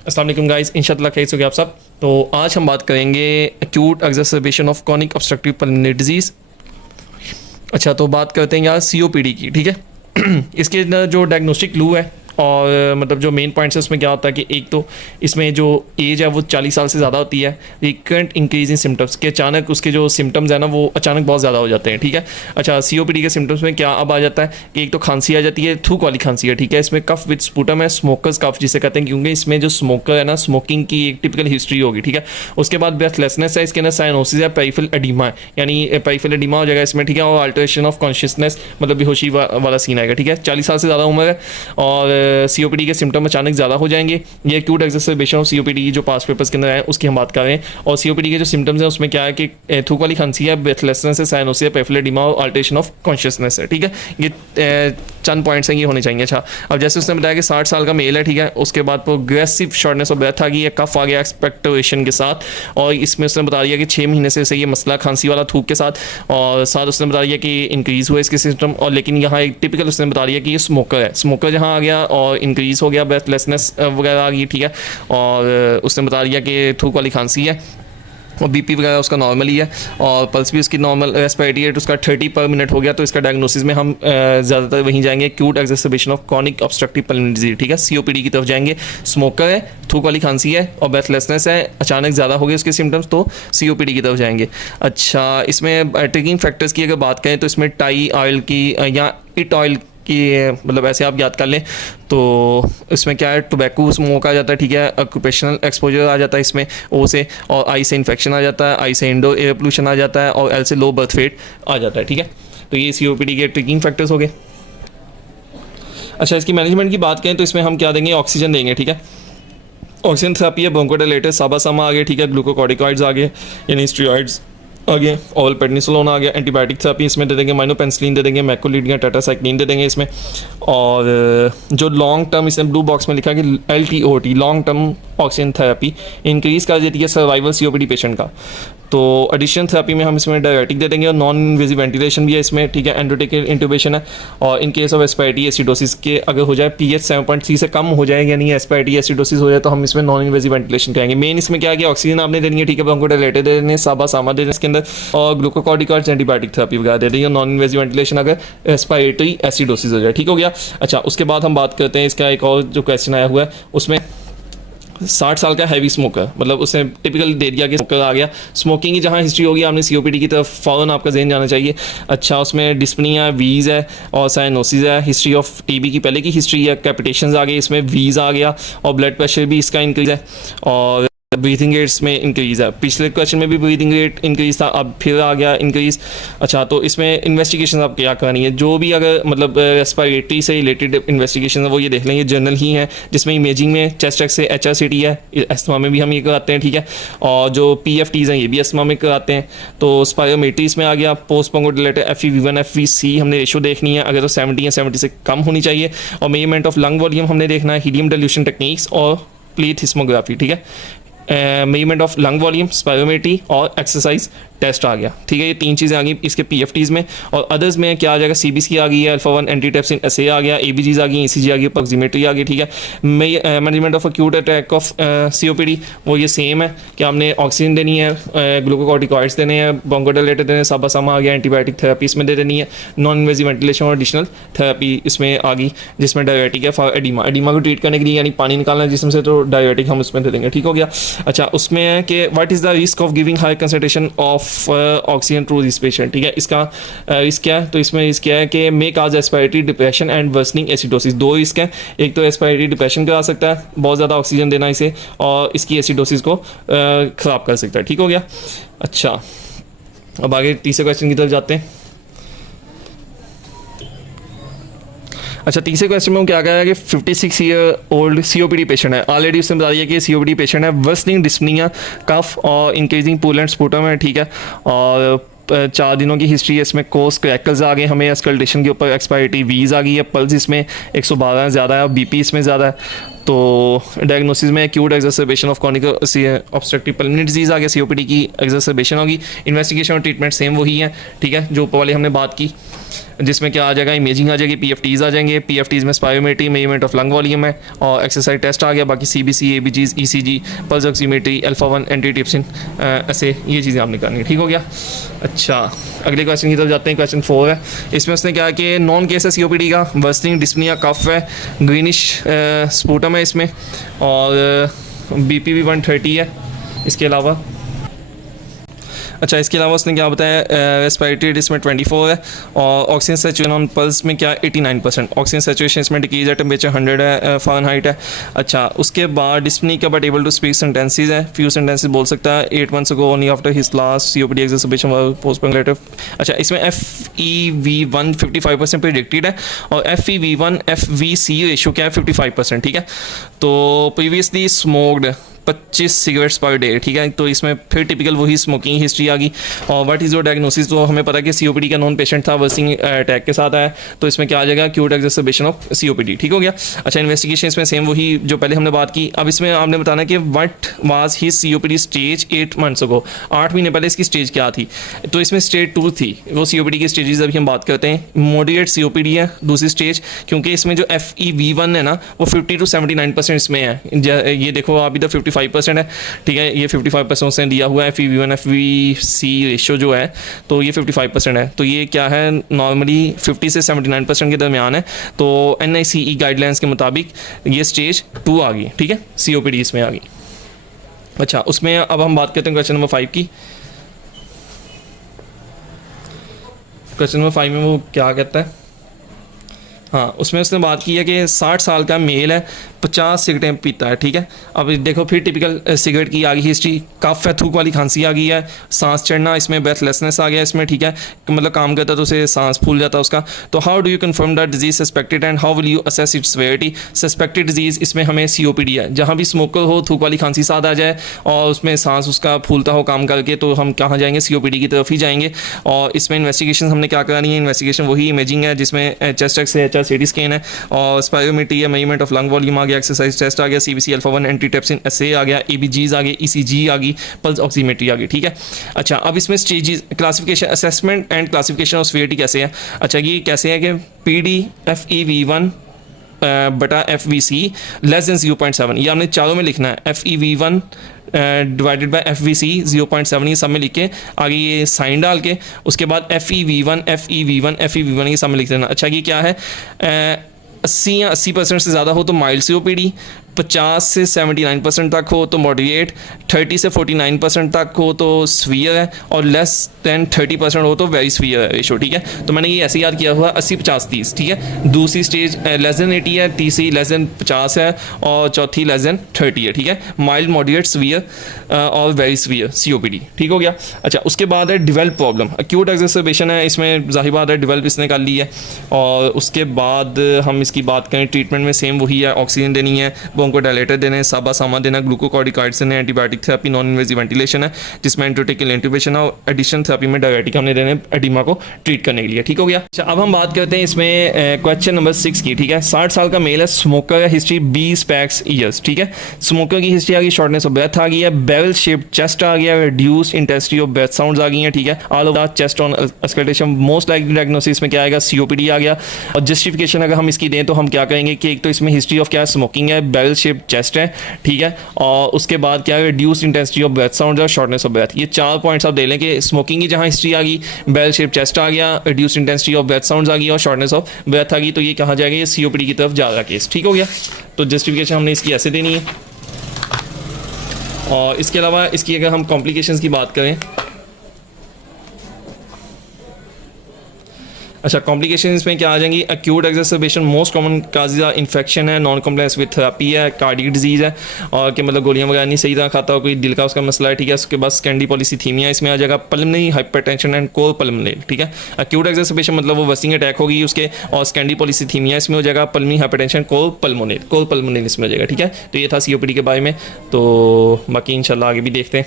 अस्सलाम वालेकुम गाइस, इंशाअल्लाह कैसे हो गए आप सब। तो आज हम बात करेंगे acute exacerbation of chronic obstructive pulmonary disease. अच्छा, तो बात करते हैं यार सीओपीडी की, ठीक है। इसके जो डायग्नोस्टिक क्लू है और मतलब जो मेन पॉइंट्स है उसमें क्या होता है कि एक तो इसमें जो एज है वो 40 साल से ज़्यादा होती है। रिकरेंट इंक्रीज इन सिम्टम्स के अचानक उसके जो सिम्टम्स है ना वो अचानक बहुत ज़्यादा हो जाते हैं, ठीक है। अच्छा, सीओपीडी के सिम्टम्स में क्या अब आ जाता है कि एक तो खांसी आ जाती है, थूक वाली खांसी है, ठीक है। इसमें कफ विद स्पूटम है, स्मोकर्स कफ जिसे कहते हैं, क्योंकि इसमें जो स्मोकर है ना स्मोकिंग की एक टिपिकल हिस्ट्री होगी, ठीक है। उसके बाद ब्रेथलेसनेस है, इसके अंदर साइनोसिस है, पेरिफेरल एडिमा है, यानी पेरिफेरल एडिमा हो जाएगा इसमें, ठीक है। और अल्टरेशन ऑफ कॉन्शियसनेस मतलब बेहोशी वाला सीन आएगा, ठीक है। 40 साल से ज़्यादा उम्र है और सीओपीडी के सिम्टम अचानक ज़्यादा हो जाएंगे। ये एक्यूट एक्सरसेबेशन ऑफ सीओपीडी की जो पास्ट पेपर्स के अंदर है उसकी हम बात कर रहे हैं। और सीओपीडी के जो सिम्टम्स हैं उसमें क्या है कि थूक वाली खांसी है, ब्रेथलेसनेस है, साइनोसिस है, पेरिफेरल एडिमा और अल्टरेशन ऑफ कॉन्शियसनेस है, ठीक है। ये चंद पॉइंट्स हैं, ये होने चाहिए। अच्छा, अब जैसे उसने बताया कि 60 साल का मेल है, ठीक है। उसके बाद प्रोग्रेसिव शॉर्टनेस ऑफ ब्रेथ आ गई है, कफ आ गया एक्सपेक्टोरेशन के साथ, और इसमें उसने बता दिया कि 6 महीने से ये मसला खांसी वाला थूक के साथ, और साथ उसने बता दिया कि इंक्रीज़ हुआ इसके सिस्टम। और लेकिन यहाँ एक टिपिकल उसने बता दिया कि ये स्मोकर है, स्मोकर जहाँ आ गया और इंक्रीज़ हो गया, ब्रेथलेसनेस वगैरह आ गई, ठीक है। और उसने बता दिया कि थूक वाली खांसी है और बीपी वगैरह उसका नॉर्मल ही है और पल्स भी उसकी नॉर्मल, रेस्पिरेटरी रेट उसका 30 पर मिनट हो गया। तो इसका डायग्नोसिस में हम ज़्यादातर वहीं जाएंगे, acute exacerbation of chronic obstructive pulmonary disease, ठीक है, सीओपीडी की तरफ जाएंगे। स्मोकर है, थूक वाली खांसी है और ब्रेथलेसनेस है, अचानक ज़्यादा हो गए उसके सिम्टम्स, तो सीओपीडी की तरफ जाएंगे। अच्छा, इसमें ट्रिगिंग फैक्टर्स की अगर बात करें तो इसमें टाई ऑयल की या इट ऑयल कि मतलब ऐसे आप याद कर लें तो इसमें क्या है, टोबैको स्मोक आ जाता है, ठीक है। ऑक्यूपेशनल एक्सपोजर आ जाता है इसमें ओ से, और आई से इन्फेक्शन आ जाता है, आई से इंडोर एयर पोल्यूशन आ जाता है, और एल से लो बर्थ वेट आ जाता है, ठीक है। तो ये सीओपीडी के ट्रिगिंग फैक्टर्स हो गए। अच्छा, इसकी मैनेजमेंट की बात करें तो इसमें हम क्या देंगे, ऑक्सीजन देंगे, ठीक है। ऑक्सीजन थेरेपी है, ब्रोंकोडायलेटर, साबासामा आ गए, ठीक है, ग्लूकोकॉर्टिकॉइड्स आ गए यानी स्टेरॉइड्स आ गए, ऑल पेडनिसोलोन आ गया, एंटीबायोटिक थेरेपी इसमें दे देंगे, माइनोपेनिसिलिन दे देंगे, मैकोलिडिन, टेट्रासाइक्लिन दे देंगे इसमें। और जो लॉन्ग टर्म इसमें ब्लू बॉक्स में लिखा है कि LTOT long term oxygen therapy increase कर देती है सर्वाइवल सीओपीडी पेशेंट का। तो एडिशनल थेरेपी में हम इसमें डायरेटिक दे देंगे और नॉन इन्वेजिव वेंटिलेशन भी है इसमें, ठीक है। एंडोटेकल इंट्यूबेशन है, और इन केस ऑफ एस्पायरिटी एसिडोसिस के अगर हो जाए pH 7.3 से कम हो जाए यानी एस्पायरिटी एसिडोसिस हो जाए तो हम इसमें नॉन इन्वेजिव वेंटिलेशन करेंगे। मेन इसमें क्या है कि ऑक्सीजन आपने देनी है, ठीक है, ब्रोंकोडायलेटर दे देने, साबासामा दे देने इसके अंदर, और ग्लूकोकॉर्टिकॉइड्स, एंटीबायोटिक थेरेपी वगैरह दे देंगे, नॉन इन्वेजिव वेंटिलेशन अगर एस्पायरिटी एसिडोसिस हो जाए, ठीक हो गया। अच्छा, उसके बाद हम बात करते हैं इसका एक और जो क्वेश्चन आया हुआ है उसमें 60 साल का हैवी स्मोकर, मतलब उसने टिपिकल दे दिया कि स्मोकर आ गया। स्मोकिंग की जहाँ हिस्ट्री होगी आपने सीओपीडी की तरफ फ़ौरन आपका जहन जाना चाहिए। अच्छा, उसमें डिस्पनिया, वीज़ है और साइनोसिस है, हिस्ट्री ऑफ टीबी की पहले की हिस्ट्री है, कैपिटेशंस आ गए इसमें, वीज़ आ गया, और ब्लड प्रेशर भी इसका इंक्रीज़ है, और ब्रीथिंग रेट्स में इंक्रीज़ है। पिछले क्वेश्चन में भी ब्रीथिंग रेट इंक्रीज़ था, अब फिर आ गया इंक्रीज़। अच्छा, तो इसमें इन्वेस्टिगेशन आप क्या करानी है, जो भी अगर मतलब रेस्पिरेटरी से रिलेटेड इन्वेस्टिगेशन है वो ये देख लेंगे, जर्नल ही है जिसमें इमेजिंग में चेस्ट एक्स से HRCT है, एस्थमा में भी हम ये कराते हैं, ठीक है। और जो PFTs हैं ये भी एस्थमा में कराते हैं। तो स्पायरोमेट्री इसमें आ गया, पोस्ट ब्रोंकोडायलेटर FEV1 FVC हमने रेशो देखनी है, अगर तो 70 या 70 से कम होनी चाहिए, और मेजरमेंट ऑफ लंग वॉल्यूम हमने देखना है, हीलियम डाइल्यूशन टेक्निक्स और प्लेट हिस्मोग्राफी, ठीक है। Measurement of lung volume, spirometry और एक्सरसाइज टेस्ट आ गया, ठीक है। ये 3 चीज़ें आ गई इसके PFTs में। और अदर्स में क्या आ जाएगा, CBC आ गई है, अल्फा-1 एंटीटेप्सिन SA आ गया, ABGs आ गई, ECG आ गई, ऑक्सीमेट्री आ गई, ठीक है। Management of acute attack of COPD वो ये सेम है कि आपने ऑक्सीजन देनी है, ग्लूकोकॉर्टिकॉइड्स देने हैं, ब्रोंकोडायलेटर देने, साबासामा आ गया, एंटीबायोटिक थेरेपी इसमें दे देनी है, नॉन इन्वेजिव वेंटिलेशन और एडिशनल थेरेपी इसमें आ गई, जिसमें डायरेटिक है फॉर एडिमा, एडिमा को ट्रीट करने के लिए यानी पानी निकालना है जिसमें से, तो डायरेटिक हम उसमें दे देंगे, ठीक हो गया। अच्छा, उसमें है कि what is the risk of giving high concentration of oxygen to this patient, ठीक है। इसका रिस्क क्या है, तो इसमें रिस्क क्या है कि may cause respiratory depression and worsening acidosis. 2 risk हैं, एक तो एस्पायरिटी डिप्रेशन करा सकता है बहुत ज़्यादा ऑक्सीजन देना इसे, और इसकी एसिडोसिस को ख़राब कर सकता है, ठीक हो गया। अच्छा, अब आगे तीसरे क्वेश्चन की तरफ जाते हैं। अच्छा, तीसरे क्वेश्चन में वो क्या कहा है कि 56 ईयर ओल्ड COPD पेशेंट है, ऑलरेडी उसने बता दिया कि COPD पेशेंट है, वर्सनिंग डिस्पनिया, कफ और इंक्रीजिंग पूल एंड स्पूटम है, ठीक है। और 4 दिनों की हिस्ट्री है इसमें, कोस क्रैकल्स आ गए हमें, स्कल्टेशन के ऊपर एक्सपायरिटी, वीज़ आ गई है, पल्स इसमें 112 ज़्यादा है और BP इसमें ज़्यादा है। तो डायग्नोसिस में acute exacerbation of chronic obstructive pulmonary disease आ गया, सीओपीडी की एक्सरसेबेशन होगी। इन्वेस्टिगेशन और ट्रीटमेंट सेम वही है, ठीक है, जो ऊपर वाले हमने बात की, जिसमें क्या आ जाएगा, इमेजिंग आ जाएगी, पीएफटीज़ आ जाएंगे, पीएफटीज़ में spirometry, measurement of lung volume है, और एक्सरसाइज टेस्ट आ गया, बाकी CBC, ABGs, ECG, pulse oximetry, alpha one antitrypsin, ऐसे ये चीज़ें आपने करनी है, ठीक हो गया। अच्छा, अगले क्वेश्चन की तरफ जाते हैं। क्वेश्चन 4 है, इसमें उसने क्या कि नॉन केस है सीओपीडी का, वर्सनिंग डिस्पनिया कफ है, ग्रीनिश स्पूटम है इसमें, और बीपी भी 130 है। इसके अलावा अच्छा, इसके अलावा उसने क्या बताया, रेस्पिरेटरी इसमें 24 है, और ऑक्सीजन सैचुरेशन ऑन पल्स में क्या 89%, ऑक्सीजन सैचुरेशन इसमें डिक्रीज है, टेम्परेचर 100 है फ़ारेनहाइट है। अच्छा, उसके बाद डिस्पनी का but able to speak sentences है, फ्यू सेंटेंसेस बोल सकता है। 8 months ago only after his last COPD exacerbation पोस्टपोनेटिव। अच्छा, इसमें FEV1 55% प्रेडिक्टेड है, और FEV1 FVC रेशो क्या है 55%, ठीक है। तो previously smoked 25 cigarettes per day, ठीक है, तो इसमें फिर टिपिकल वही स्मोकिंग हिस्ट्री आ गई। और व्हाट इज़ योर डायग्नोसिस, तो हमें पता है कि सीओपीडी का नॉन पेशेंट था, वर्सिंग अटैक के साथ आया, तो इसमें क्या आ जाएगा, एक्यूट एक्सरसेबेशन ऑफ सीओपीडी, ठीक हो गया। अच्छा, इन्वेस्टिगेशन इसमें सेम वही जो पहले हमने बात की। अब इसमें आपने बताना कि what was his COPD stage 8 months ago, 8 महीने पहले इसकी स्टेज क्या थी, तो इसमें स्टेज 2 थी। वो सीओपीडी की स्टेजेस अभी हम बात करते हैं। मॉडरेट सीओपीडी है दूसरी स्टेज, क्योंकि इसमें जो FEV1 है ना वो 50 to 79% इसमें है। ये देखो आप इधर 55% है, ठीक है, ये 55% उसने दिया हुआ है। FEV1 FVC रेशो जो है, तो ये 55% है, तो ये क्या है, नॉर्मली 50 से 79% के दरमियान है। तो NICE गाइडलाइंस के मुताबिक ये स्टेज 2 आ गई, ठीक है, सीओपीडी इसमें आ गई। अच्छा, उसमें अब हम बात करते हैं क्वेश्चन नंबर 5 की। क्वेश्चन नंबर 5 में वो क्या कहता है, हाँ, उसमें उसने बात की है कि 60 साल का मेल है, 50 सिगरेटें पीता है, ठीक है। अब देखो फिर टिपिकल सिगरेट की आ गई हिस्ट्री, कफ है, थूक वाली खांसी आ गई है, सांस चढ़ना, इसमें ब्रेथलेसनेस आ गया इसमें, ठीक है, मतलब काम करता तो उसे सांस फूल जाता उसका। तो how do you confirm that disease suspected and how will you assess it's severity. Suspected disease इसमें हमें सीओपीडी है, जहाँ भी स्मोकर हो, थूक वाली खांसी साथ आ जाए और उसमें सांस उसका फूलता हो काम करके, तो हम कहाँ जाएंगे, सीओपीडी की तरफ ही जाएंगे। और इसमें इन्वेस्टिगेशन हमने क्या करानी है, इन्वेस्टिगेशन वही इमेजिंग है, जिसमें चेस्ट एक्स है, CT स्कैन है, और स्पायरोमेट्री है, मेजरमेंट ऑफ लंग वॉल्यूम आ गया, एक्सरसाइज टेस्ट आ गया, CBC अल्फा-1 एंटीट्रिप्सिन SA आ गया, ABGs आ गई, ECG आ गई, पल्स ऑक्सीमेट्री आ गई, ठीक है। अच्छा, अब इसमें stages, classification, assessment and classification of severity कैसे है। अच्छा, ये कैसे है कि PD FEV1 बटा FVC लेस देन 0.7, ये हमने चारों में लिखना है। FEV1 डिवाइडेड बाय FVC 0.7, ये सब में लिख के आगे ये साइन डाल के उसके बाद FEV1 ये सब में लिख देना। अच्छा, ये क्या है, 80 या 80% से ज़्यादा हो तो माइल्ड सीओपीडी, 50 से 79% तक हो तो मॉडरेट, 30 से 49% तक हो तो स्वीयर है, और लेस दैन 30% हो तो वेरी स्वीयर है रेशो, ठीक है। तो मैंने ये ऐसे याद किया हुआ 80 50 30, ठीक है। दूसरी स्टेज लेस देन 80 है, तीसरी लेस देन 50 है, और चौथी लेस देन 30 है, ठीक है। माइल्ड, मॉडरेट, स्वीयर और वेरी स्वीयर सीओपीडी, ठीक हो गया। अच्छा, उसके बाद है डिवेल्प प्रॉब्लम, एक्यूट एक्सरसेबेशन है, इसमें जाहिर बात है डिवेल्प इसने कर ली है। और उसके बाद हम इसकी बात करें, ट्रीटमेंट में सेम वही है, ऑक्सीजन देनी है, ब्रोंकोडायलेटर देने, साबा देना, ग्लूकोकॉर्टिकॉइड्स देने, antibiotic therapy, non invasive ventilation है, जिसमें एंटीबायोटिक इंट्यूबेशन और एडिशन थेरेपी में डायबिटिक हमने देने एडिमा को ट्रीट करने के लिए, ठीक हो गया। अच्छा, अब हम बात करते हैं इसमें क्वेश्चन नंबर 6 की, ठीक है। 60 साल का मेल है, स्मोकर है, हिस्ट्री 20 पैक्स ईयर्स, ठीक है। स्मोकर की हिस्ट्री आ गई, शॉर्टनेस ऑफ ब्रेथ आ गई है, बैरल शेप्ड चेस्ट आ गया, reduced intensity of breath sounds आ गई हैं, ठीक है। All over chest on auscultation, most likely diagnosis में क्या आएगा, सीओपीडी आ गया। और जस्टिफिकेशन अगर हम इसकी दें तो हम क्या कहेंगे कि एक तो इसमें हिस्ट्री ऑफ क्या स्मोकिंग है, बैरल शेप्ड चेस्ट है, ठीक है, और उसके बाद क्या है, reduced intensity of breath sounds और शॉर्टनेस ऑफ ब्रेथ। ये 4 पॉइंट्स आप दे लें कि स्मोकिंग की जहाँ हिस्ट्री आ गई, बैरल शेप्ड चेस्ट आ गया, reduced intensity of breath sounds आ गई और शॉर्टनेस ऑफ ब्रेथ आ गई, तो ये कहाँ जाएगा, ये सीओपीडी की तरफ जा रहा केस, ठीक हो गया। तो जस्टिफिकेशन हमने इसकी ऐसे देनी है। और इसके अलावा इसकी अगर हम कॉम्प्लिकेशंस की बात करें, अच्छा, कॉम्प्लिकेशंस में क्या आ जाएंगी, acute exacerbation, most common causes infection है, नॉन कम्प्लायंस विद थेरेपी है, कार्डियक डिजीज़ है, और कि मतलब गोलियां वगैरह नहीं सही तरह खाता हो, कोई दिल का उसका मसला है, ठीक है। उसके बाद स्कैंडी पॉलीसीथीमिया इसमें आ जाएगा, pulmonary hypertension and core pulmonary, ठीक है। एक्यूट एक्सरसेबेशन मतलब वो वर्सिंग अटैक होगी उसके, और स्कैंडी पॉलीसीथीमिया इसमें हो जाएगा, पल्मोनरी हाइपरटेंशन कोर पल्मोनरी इसमें हो जाएगा, ठीक है। तो ये था सीओपीडी के बारे में, तो बाकी इंशाल्लाह आगे भी देखते हैं।